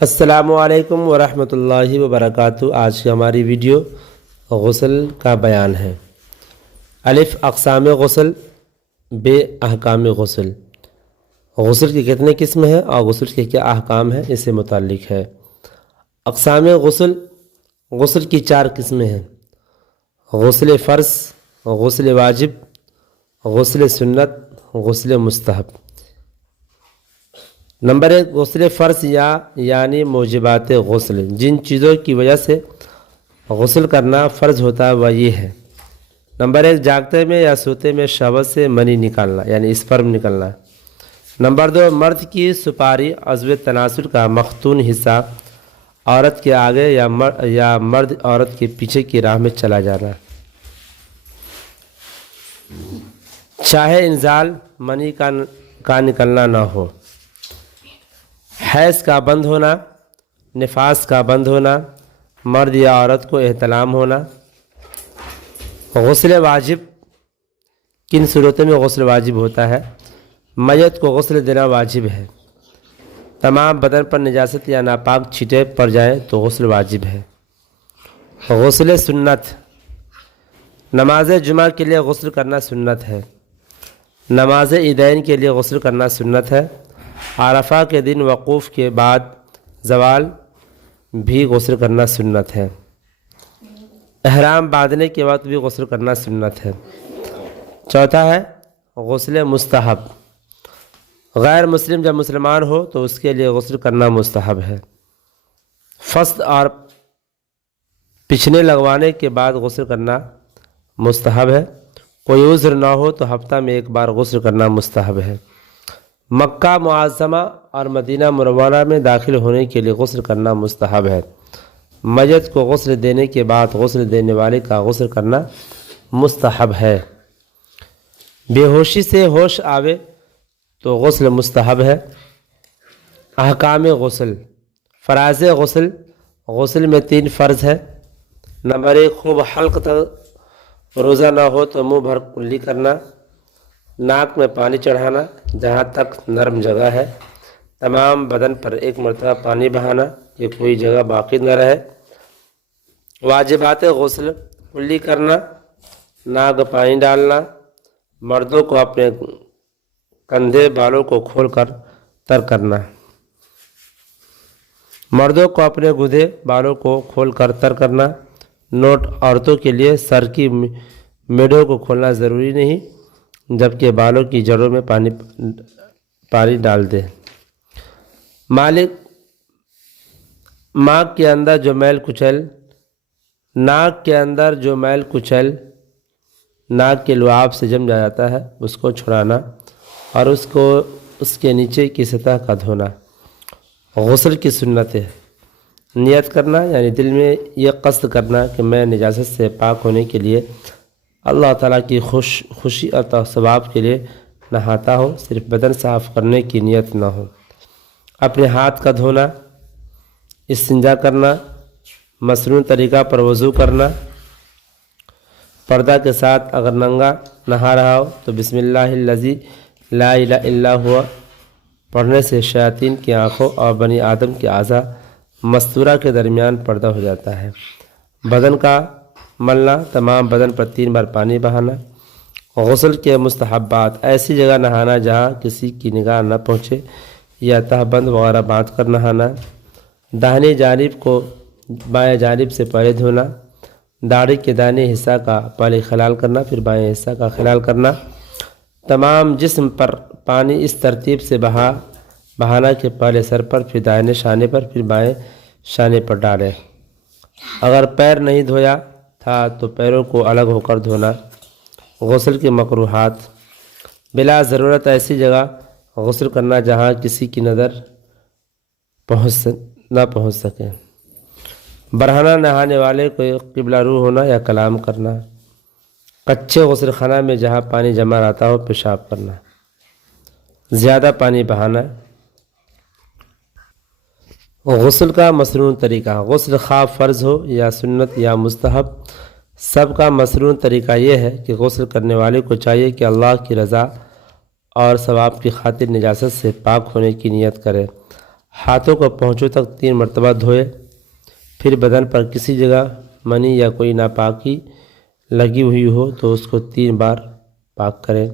السلام علیکم ورحمۃ اللہ وبرکاتہ۔ آج کی ہماری ویڈیو غسل کا بیان ہے۔ الف اقسام غسل، بے احکام غسل۔ غسل کی کتنے قسم ہیں اور غسل کے کیا احکام ہیں، اس سے متعلق ہے۔ اقسام غسل، غسل کی 4 قسمیں ہیں: غسل فرض، غسل واجب، غسل سنت، غسل مستحب۔ نمبر 1، غسل فرض یعنی موجبات غسل، جن چیزوں کی وجہ سے غسل کرنا فرض ہوتا ہے وہ یہ ہے۔ نمبر 1، جاگتے میں یا سوتے میں شہوت سے منی نکالنا یعنی اسپرم نکلنا۔ نمبر 2، مرد کی سپاری عضو تناسل کا مختون حصہ عورت کے آگے یا مرد عورت کے پیچھے کی راہ میں چلا جانا، چاہے انزال منی کا نکلنا نہ ہو۔ حیض کا بند ہونا، نفاس کا بند ہونا، مرد یا عورت کو احتلام ہونا۔ غسل واجب، کن صورتوں میں غسل واجب ہوتا ہے؟ میت کو غسل دینا واجب ہے۔ تمام بدن پر نجاست یا ناپاک چھٹے پڑ جائیں تو غسل واجب ہے۔ غسل سنت، نماز جمعہ کے لیے غسل کرنا سنت ہے۔ نماز عیدین کے لیے غسل کرنا سنت ہے۔ عرفہ کے دن وقوف کے بعد زوال بھی غسل کرنا سنت ہے۔ احرام باندھنے کے وقت بھی غسل کرنا سنت ہے۔ چوتھا ہے غسل مستحب، غیر مسلم جب مسلمان ہو تو اس کے لیے غسل کرنا مستحب ہے۔ فسد اور پچھنے لگوانے کے بعد غسل کرنا مستحب ہے۔ کوئی عذر نہ ہو تو ہفتہ میں 1 بار غسل کرنا مستحب ہے۔ مکہ معظمہ اور مدینہ منورہ میں داخل ہونے کے لیے غسل کرنا مستحب ہے۔ میت کو غسل دینے کے بعد غسل دینے والے کا غسل کرنا مستحب ہے۔ بے ہوشی سے ہوش آوے تو غسل مستحب ہے۔ احکام غسل، فرائض غسل، غسل میں 3 فرض ہے۔ نمبر 1، خوب حلق تک روزہ نہ ہو تو منہ بھر کلی کرنا، ناک میں پانی چڑھانا جہاں تک نرم جگہ ہے، تمام بدن پر 1 مرتبہ پانی بہانا کہ کوئی جگہ باقی نہ رہے۔ واجبات غسل، کلی کرنا، ناک پانی ڈالنا، مردوں کو اپنے کندھے بالوں کو کھول کر تر کرنا، مردوں کو اپنے گدھے بالوں کو کھول کر تر کرنا۔ نوٹ، عورتوں کے لیے سر کی میڑوں کو کھولنا ضروری نہیں جبکہ بالوں کی جڑوں میں پانی ڈال دے۔ ناک کے اندر جو میل کچیل ناک کے لعاب سے جم جاتا ہے اس کو چھڑانا اور اس کے نیچے کی سطح کا دھونا۔ غسل کی سنت ہے، نیت کرنا یعنی دل میں یہ قصد کرنا کہ میں نجاست سے پاک ہونے کے لیے اللہ تعالیٰ کی خوشی اور ثواب کے لیے نہاتا ہوں، صرف بدن صاف کرنے کی نیت نہ ہو۔ اپنے ہاتھ کا دھونا، استنجا کرنا، مسنون طریقہ پر وضو کرنا، پردہ کے ساتھ اگر ننگا نہا رہا ہو تو بسم اللہ الذی لا الہ الا ہوا پڑھنے سے شیاطین کی آنکھوں اور بنی آدم کے اعضاء مستورہ کے درمیان پردہ ہو جاتا ہے۔ بدن کا ملنا، تمام بدن پر 3 بار پانی بہانا۔ غسل کے مستحبات، ایسی جگہ نہانا جہاں کسی کی نگاہ نہ پہنچے یا تہبند وغیرہ باندھ کر نہانا، داہنی جانب کو بائیں جانب سے پہلے دھونا، داڑھی کے دائیں حصہ کا پہلے خلال کرنا پھر بائیں حصہ کا خلال کرنا، تمام جسم پر پانی اس ترتیب سے بہانا کہ پہلے سر پر پھر دائیں شانے پر پھر بائیں شانے پر ڈالیں۔ اگر پیر نہیں دھویا تھا تو پیروں کو الگ ہو کر دھونا۔ غسل کے مکروہات، بلا ضرورت ایسی جگہ غسل کرنا جہاں کسی کی نظر نہ پہنچ سکے، برہنہ نہانے والے کو قبلہ رو ہونا یا کلام کرنا، کچے غسل خانہ میں جہاں پانی جمع رہتا ہو پیشاب کرنا، زیادہ پانی بہانا۔ غسل کا مسنون طریقہ، غسل خواہ فرض ہو یا سنت یا مستحب، سب کا مسنون طریقہ یہ ہے کہ غسل کرنے والے کو چاہیے کہ اللہ کی رضا اور ثواب کی خاطر نجاست سے پاک ہونے کی نیت کرے۔ ہاتھوں کو پہنچوں تک 3 مرتبہ دھوئے، پھر بدن پر کسی جگہ منی یا کوئی ناپاکی لگی ہوئی ہو تو اس کو 3 بار پاک کریں،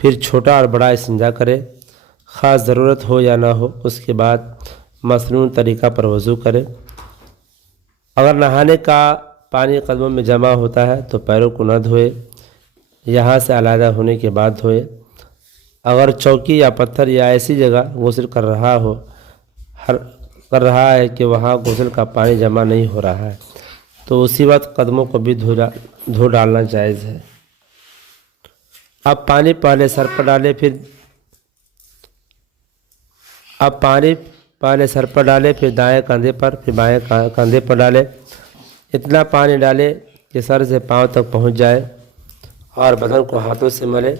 پھر چھوٹا اور بڑا استنجا کرے، خاص ضرورت ہو یا نہ ہو اس کے بعد مسنون طریقہ پر وضو کرے۔ اگر نہانے کا پانی قدموں میں جمع ہوتا ہے تو پیروں کو نہ دھوئے، یہاں سے علیحدہ ہونے کے بعد دھوئے۔ اگر چوکی یا پتھر یا ایسی جگہ غسل کر رہا ہے کہ وہاں غسل کا پانی جمع نہیں ہو رہا ہے تو اسی وقت قدموں کو بھی دھو ڈالنا جائز ہے۔ اب پانی پہلے سر پر ڈالے، پھر دائیں کندھے پر، پھر بائیں کندھے پر ڈالے۔ اتنا پانی ڈالے کہ سر سے پاؤں تک پہنچ جائے اور بدن کو ہاتھوں سے ملے،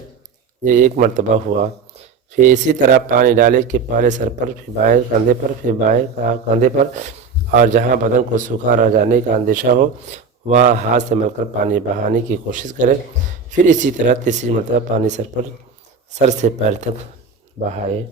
یہ 1 مرتبہ ہوا۔ پھر اسی طرح پانی ڈالے کہ پہلے سر پر، پھر بائیں کندھے پر، پھر بائیں کندھے پر، اور جہاں بدن کو سوکھا رہ جانے کا اندیشہ ہو وہاں ہاتھ سے مل کر پانی بہانے کی کوشش کرے۔ پھر اسی طرح تیسری مرتبہ پانی سر سے پیر تک بہائے۔